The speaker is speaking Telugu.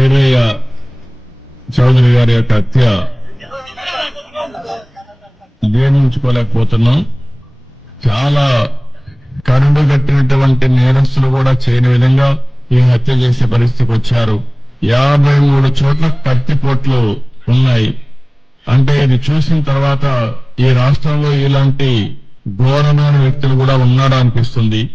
వీరయ్య చౌదరి గారి యొక్క హత్య జీర్ణించుకోలేకపోతున్నాం చాలా కరుడు కట్టినటువంటి నేరస్తులు కూడా చేయని విధంగా ఈ హత్య చేసే పరిస్థితికి వచ్చారు. యాభై మూడు చోట్ల కత్తిపోట్లు ఉన్నాయి. అంటే ఇది చూసిన తర్వాత ఈ రాష్ట్రంలో ఇలాంటి ఘోరమైన వ్యక్తులు కూడా ఉన్నారా అనిపిస్తుంది.